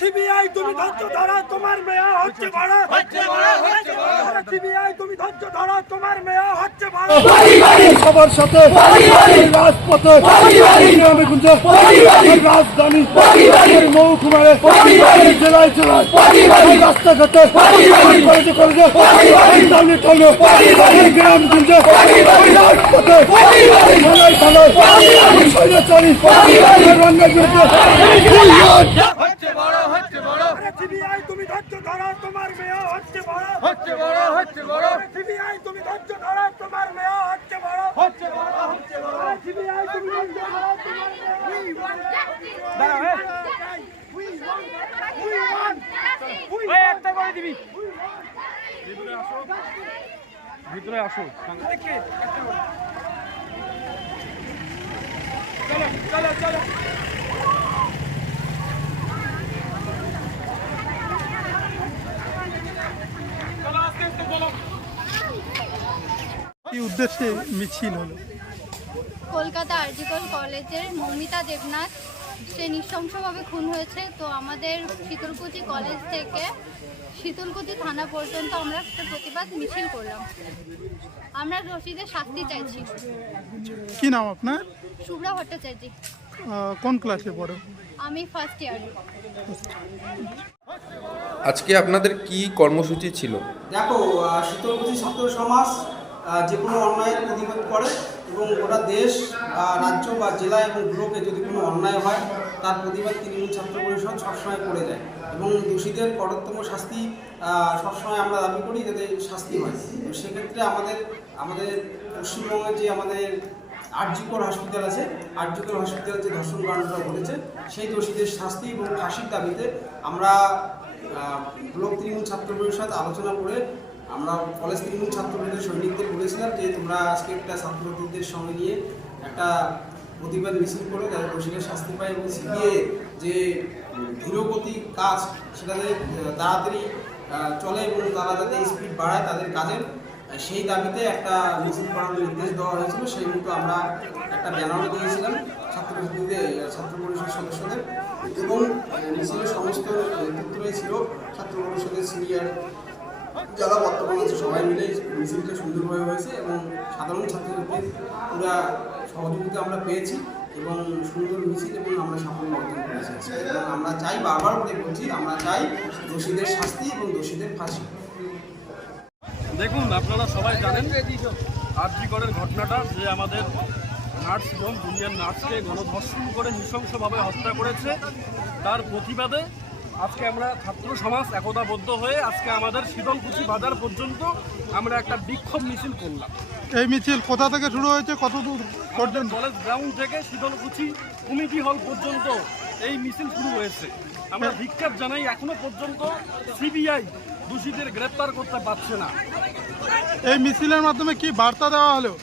CBI তুমি ধৈর্য ধরো তোমার মেয়া হচ্ছে বড় হচ্ছে বড়, হচ্ছে বড়। সিবিআই তুমি ধৈর্য ধরো তোমার মেয়া হচ্ছে বড় সবার সাথে রাজপথে গ্রামে গুঞ্জে রাজধানী মহকুমারে জেলায় জেলায় রাস্তাঘাটে কলেজে কলেজে টাউনে টাউনে গ্রাম গুঞ্জে রাজপথে থানায় থানায় স্বৈরাচারী রান্নার বিরুদ্ধে হচ্ছে বড় হচ্ছে বড় সিবিআই তুমি ধৈর্য ধরো তোমার মেয়া হচ্ছে বড়। হচ্ছে বড় হচ্ছে বড়। সিবিআই তুমি ধৈর্য ধরো তোমার মেয়া হচ্ছে বড়। হচ্ছে বড় হচ্ছে বড়। সিবিআই তুমি ধৈর্য ধরো তোমার ওই একটা করে দিবি। ভিতরে আসো। চলো চলো চলো চলো আস্তে আস্তে চলো কি উদ্দেশ্যে মিছিল হলো। কলকাতা আরজিকল কলেজের মৌমিতা দেবনাথ সে নৃশংসভাবে খুন হয়েছে। তো আমাদের শীতলকুচি কলেজ থেকে শীতলকুচি থানা পর্যন্ত আমরা একটা প্রতিবাদ মিছিল করলাম। আমরা রশিদের শাস্তি চাইছি। কি নাম আপনার? শুভ্রা ভট্টাচার্য। কোন ক্লাসে পড়ো? আমি ফার্স্ট ইয়ার আজকে আপনাদের কি কর্মসূচি ছিল? দেখো শীতলকুচি ছাত্র সমাজ যে কোনো অন্যায়ের প্রতিবাদ করে এবং গোটা দেশ রাজ্য বা জেলা এবং ব্লকে যদি কোনো অন্যায় হয়, তার প্রতিবাদ তৃণমূল ছাত্র পরিষদ সবসময় করে যায় এবং দোষীদের কঠোরতম শাস্তি সবসময় আমরা দাবি করি যাতে শাস্তি হয়। তো সেক্ষেত্রে আমাদের আমাদের পশ্চিমবঙ্গের যে আমাদের আরজিকর হসপিটাল আছে, আরজিকর হসপিটালে যে ধর্ষণ কাণ্ডটা ঘটেছে, সেই দোষীদের শাস্তি এবং ফাঁসির দাবিতে আমরা ব্লক তৃণমূল ছাত্র পরিষদ আলোচনা করে আমরা কলেজ তৃণমূল ছাত্র পরিষদের সৈনিকদের বলেছিলাম যে তোমরা আজকে একটা ছাত্রছাত্রীদের সঙ্গে নিয়ে একটা প্রতিবাদ মিছিল করে, যাতে দোষীদের শাস্তি পায় এবং সিবিএ যে ধীরগতি কাজ সেটাতে তাড়াতাড়ি চলে এবং তারা যাতে স্পিড বাড়ায় তাদের কাজের সেই দাবিতে একটা মিছিল করার নির্দেশ দেওয়া হয়েছিল। সেই মতো আমরা একটা ব্যানারও দিয়েছিলাম ছাত্রছাত্রীদের ছাত্র পরিষদ সদস্যদের। এবং মিছিলের সমস্ত নেতৃত্বরাই ছিল ছাত্র পরিষদের সিনিয়র যারা বর্তমানে আছে সবাই মিলে মিছিলটা সুন্দরভাবে হয়েছে এবং সাধারণ ছাত্রছাত্রীদের পুরা সহযোগিতা আমরা পেয়েছি এবং সুন্দর মিছিল এবং আমরা সাফল্য অর্জন করেছি। এবং আমরা চাই বারবার করে বলছি, আমরা চাই দোষীদের শাস্তি এবং দোষীদের ফাঁসি। দেখুন, আপনারা সবাই জানেন আর্যিকরের ঘটনাটা যে আমাদের নার্স এবং জুনিয়র নার্সকে গণধর্ষণ করে নৃশংসভাবে হত্যা করেছে। তার প্রতিবাদে আজকে আমরা ছাত্র সমাজ একতাবদ্ধ হয়ে আজকে আমাদের শীতলকুচি বাজার পর্যন্ত আমরা একটা বিক্ষোভ মিছিল করলাম। এই মিছিল কোথা থেকে শুরু হয়েছে? কত দূর পর্যন্ত? কলেজ গ্রাউন্ড থেকে শীতলকুচি কমিটি হল পর্যন্ত এই মিছিল শুরু হয়েছে। আমরা বিক্ষোভ জানাই এখনও পর্যন্ত সিবিআই দোষীদের গ্রেপ্তার করতে পারছে না। এই মিছিলের মাধ্যমে কি বার্তা দেওয়া হলো?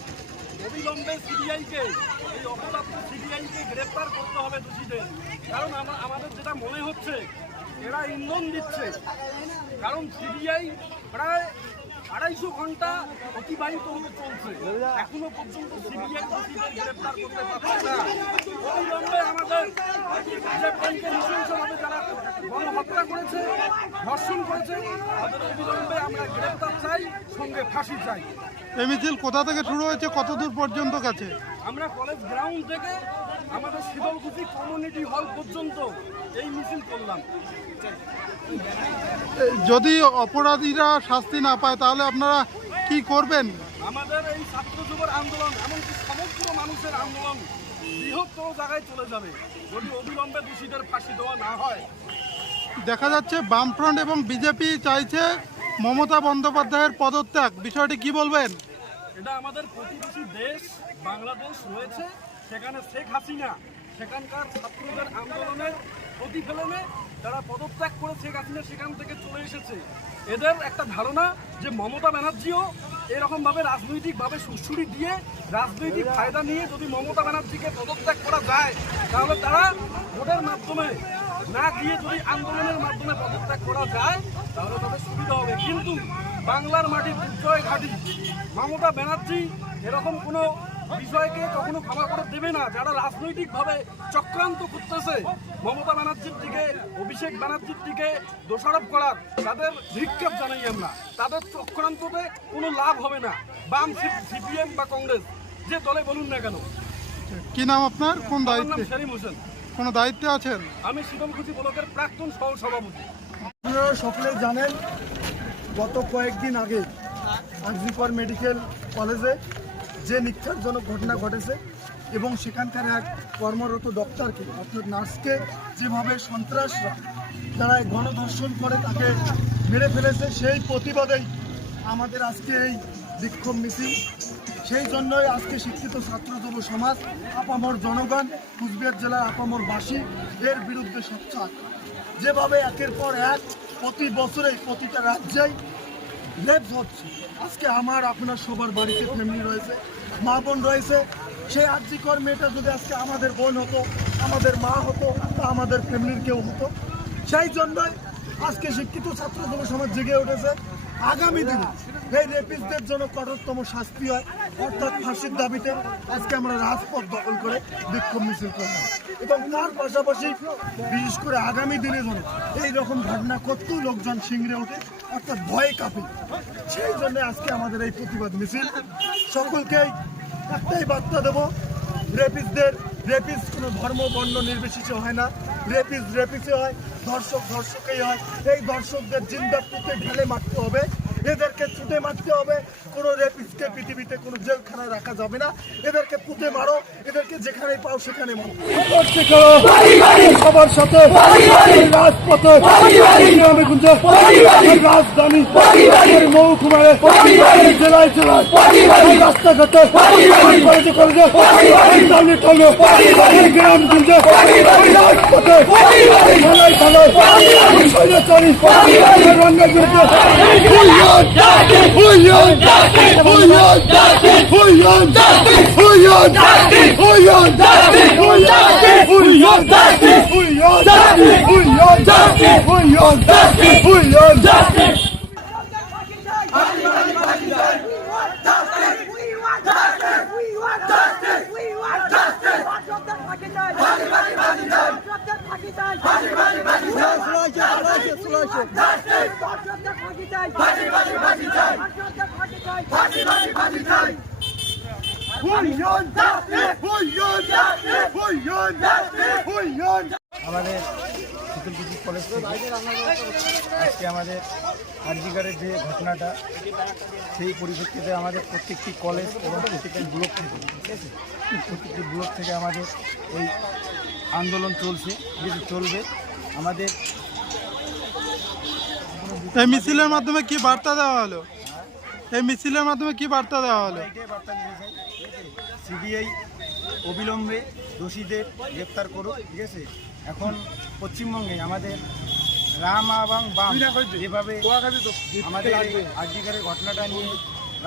অবিলম্বে সিবিআইকে এই অপরাধ সিবিআইকে গ্রেপ্তার করতে হবে দোষীদের। কারণ আমা- আমাদের যেটা মনে হচ্ছে এরা ইন্ধন দিচ্ছে। কারণ সিবিআই প্রায় আড়াইশো ঘণ্টা অতিবাহিত হতে চলছে। এখনও পর্যন্ত সিবিআই দোষীদের গ্রেপ্তার করতে পারছে না। অবিলম্বে আমাদের যে ব্যাংকে নৃশংসভাবে যারা গণহত্যা করেছে ধর্ষণ করেছে তাদের অবিলম্বে আমরা গ্রেপ্তার চাই সঙ্গে ফাঁসি চাই। এই মিছিল কোথা থেকে শুরু হয়েছে? কত দূর পর্যন্ত গেছে? আমরা কলেজ গ্রাউন্ড থেকে আমাদের শীতলকুচি কমিউনিটি হল পর্যন্ত এই মিছিল করলাম। যদি অপরাধীরা শাস্তি না পায় তাহলে আপনারা কি করবেন? আমাদের এই ছাত্র যুবর আন্দোলন এমনকি সমগ্র মানুষের আন্দোলন বৃহত্তর জায়গায় চলে যাবে। যদি অবিলম্বে দোষীদের ফাঁসি দেওয়া না হয়। দেখা যাচ্ছে বামফ্রন্ট এবং বিজেপি চাইছে মমতা বন্দ্যোপাধ্যায়ের পদত্যাগ। বিষয়টি কি বলবেন? এটা আমাদের প্রতিবেশী দেশ বাংলাদেশ রয়েছে। সেখানে শেখ হাসিনা, সেখানকার ছাত্রদের আন্দোলনের প্রতিফলনে তারা পদত্যাগ করে শেখ হাসিনা সেখান থেকে চলে এসেছে। এদের একটা ধারণা যে মমতা ব্যানার্জিও এরকমভাবে রাজনৈতিকভাবে সুশ্রুড়ি দিয়ে রাজনৈতিক ফায়দা নিয়ে যদি মমতা ব্যানার্জিকে পদত্যাগ করা যায়, তাহলে তারা ভোটের মাধ্যমে না গিয়ে যদি আন্দোলনের মাধ্যমে পদত্যাগ করা যায়, তাহলে তাদের সুবিধা হবে। কিন্তু বাংলার মাটির বিজয় ঘাটি, মমতা ব্যানার্জি এরকম কোনো বিষয়কে কখনো ক্ষমা করে দেবে না। যারা রাজনৈতিকভাবে চক্রান্ত করতেছে মমতা ব্যানার্জির দিকে অভিষেক ব্যানার্জির দিকে দোষারোপ করার তাদের ধিক্ষেপ জানাই আমরা। তাদের চক্রান্ততে কোনো লাভ হবে না। বাম সিপিএম বা কংগ্রেস যে দলে বলুন না কেন। কি নাম আপনার? কোন দায়িত্ব? সেলিম হোসেন। কোনো দায়িত্বে আছেন? আমি শীতলকুচি ব্লকের প্রাক্তন সহ সভাপতি। আপনারা সকলে জানেন গত কয়েকদিন আগে আরজিকর মেডিকেল কলেজে যে নিক্ষারজনক ঘটনা ঘটেছে এবং সেখানকার এক কর্মরত ডক্টরকে, অর্থাৎ নার্সকে যেভাবে সন্ত্রাসরা যারা গণধর্ষণ করে তাকে মেরে ফেলেছে, সেই প্রতিবাদেই আমাদের আজকে এই বিক্ষোভ মিছিল। সেই জন্যই আজকে শিক্ষিত ছাত্র যুব সমাজ, আপামর জনগণ, কুচবিহার জেলার আপামরবাসী এর বিরুদ্ধে সোচ্চার যেভাবে একের পর এক প্রতি বছরেই প্রতিটা রাজ্যেই লেপ হচ্ছে আজকে আমার, আপনার সবার বাড়িতে ফ্যামিলি রয়েছে। মা বোন রয়েছে, সেই আর্যিকর মেয়েটা যদি আজকে আমাদের বোন হতো, আমাদের মা হতো, বা আমাদের ফ্যামিলির কেউ হতো, সেই জন্যই আজকে শিক্ষিত ছাত্র সমাজ জেগে উঠেছে। আগামী দিনে এই রেপিসদের জন্য কঠোরতম শাস্তি হয়, অর্থাৎ ফাঁসির দাবিতে আজকে আমরা রাজপথ দখল করে বিক্ষোভ মিছিল করলাম। এবং তার পাশাপাশি বিশেষ করে আগামী দিনে যেন এই রকম ঘটনা করতেও লোকজন সিংড়ে ওঠে, অর্থাৎ ভয়ে কাঁপে, সেই জন্য আজকে আমাদের এই প্রতিবাদ মিছিল সকলকেই একটাই বার্তা দেবো, রেপিসদের, রেপিস কোনো ধর্ম বর্ণ নির্বিশেষে হয় না। রেপিস রেপিসে হয়, ধর্ষক, ধর্ষকেই হয়। এই ধর্ষকদের জিন্দা পুঁতে ঢেলে মারতে হবে। এদেরকে ছুটে মারতে হবে কোনো রেপিসকে পৃথিবীতে কোনো জেলখানায় রাখা যাবে না এদেরকে পুঁতে মারো এদেরকে যেখানে পাও সেখানে মারো সবার সাথে রাজপথে গ্রামে গুঞ্জে রাজধানী মহকুমারে জেলায় জেলায় রাস্তাঘাটে কলেজে কলেজে টাউনে টাউনে গ্রাম গুঞ্জে রাজপথে থানায় থানায় স্বৈরাচারী রঙের বিরুদ্ধে justice, for your justice, for your justice, for your justice, for your justice, for your justice, for We want justice. Pakistan দর্শকদের পাকিস্তান দর্শকদের পাকিস্তান আমাদের কলেজ থেকে আজকে আমাদের আরজিগারের যে ঘটনাটা সেই পরিপ্রেক্ষিতে আমাদের প্রত্যেকটি কলেজ এবং প্রত্যেকটি ব্লক থেকে ঠিক আছে? প্রত্যেকটি ব্লক থেকে আমাদের এই আন্দোলন চলছে যেটি চলবে। আমাদের এই মিছিলের মাধ্যমে কি বার্তা দেওয়া হলো? এই মিছিলের মাধ্যমে কি বার্তা দেওয়া হলো? সিবিআই অবিলম্বে দোষীদের গ্রেপ্তার করুক ঠিক আছে? এখন পশ্চিমবঙ্গে আমাদের রাম এবং বাম যেভাবে আমাদের আর্জিকারের ঘটনাটা নিয়ে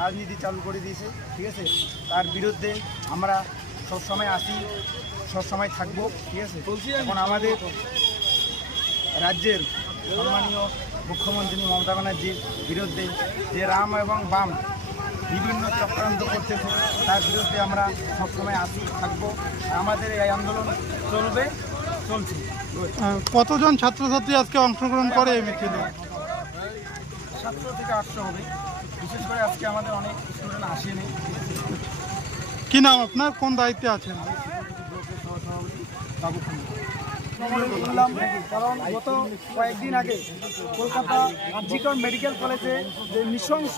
রাজনীতি চালু করে দিয়েছে ঠিক আছে? তার বিরুদ্ধে আমরা সবসময় আসি সবসময় থাকব ঠিক আছে? এখন আমাদের রাজ্যের সম্মানীয় মুখ্যমন্ত্রী মমতা ব্যানার্জির বিরুদ্ধে যে রাম এবং বাম বিভিন্ন চক্রান্ত করতেছে তার বিরুদ্ধে আমরা সবসময় আসি থাকব। আমাদের এই আন্দোলন চলবে। কতজন ছাত্রছাত্রী আজকে অংশগ্রহণ করে এই মিছিলে? সাতশো থেকে আটশো হবে। বিশেষ করে আজকে আমাদের অনেক স্টুডেন্ট আসেনি। কি নাম আপনার? কোন দায়িত্বে আছেন? বাবু বললাম কারণ গত কয়েকদিন আগে কলকাতা আর্জিকর মেডিকেল কলেজে যে নৃশংস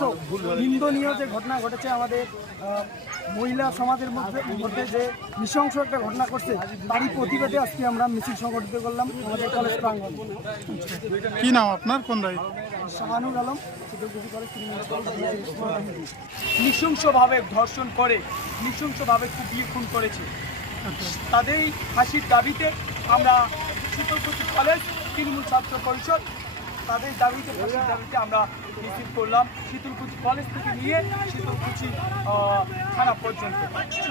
নিন্দনীয় যে ঘটনা ঘটেছে আমাদের মহিলা সমাজের মধ্যে মধ্যে যে নৃশংস একটা ঘটনা করছে তারই প্রতিবাদে আজকে আমরা মিছিল সংগঠিত করলাম আমাদের কলেজ প্রাঙ্গণ। কি নাম আপনার? কোন দায়িত্ব শাহানুর আলম। নৃশংসভাবে ধর্ষণ করে নৃশংসভাবে কুপিয়ে খুন করেছে। তাদের ফাঁসির দাবিতে আমরা শীতলকুচি কলেজ তৃণমূল ছাত্র পরিষদ তাদের দাবিতে ফাঁসির দাবিতে আমরা মিছিল করলাম। শীতলকুচি কলেজ থেকে নিয়ে শীতলকুচি থানা পর্যন্ত।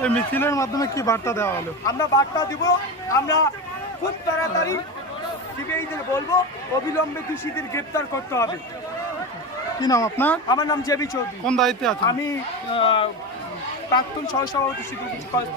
এই মিছিলের মাধ্যমে কি বার্তা দেওয়া হলো? আমরা বার্তা দিব। আমরা খুব তাড়াতাড়ি সিবিআইদের বলব অবিলম্বে দোষীদের গ্রেপ্তার করতে হবে। কি নাম আপনার? আমার নাম জেবি চৌধুরী। কোন দায়িত্বে আছেন? আমি প্রাক্তন সহসভাপতি শীতলকুচি কলেজ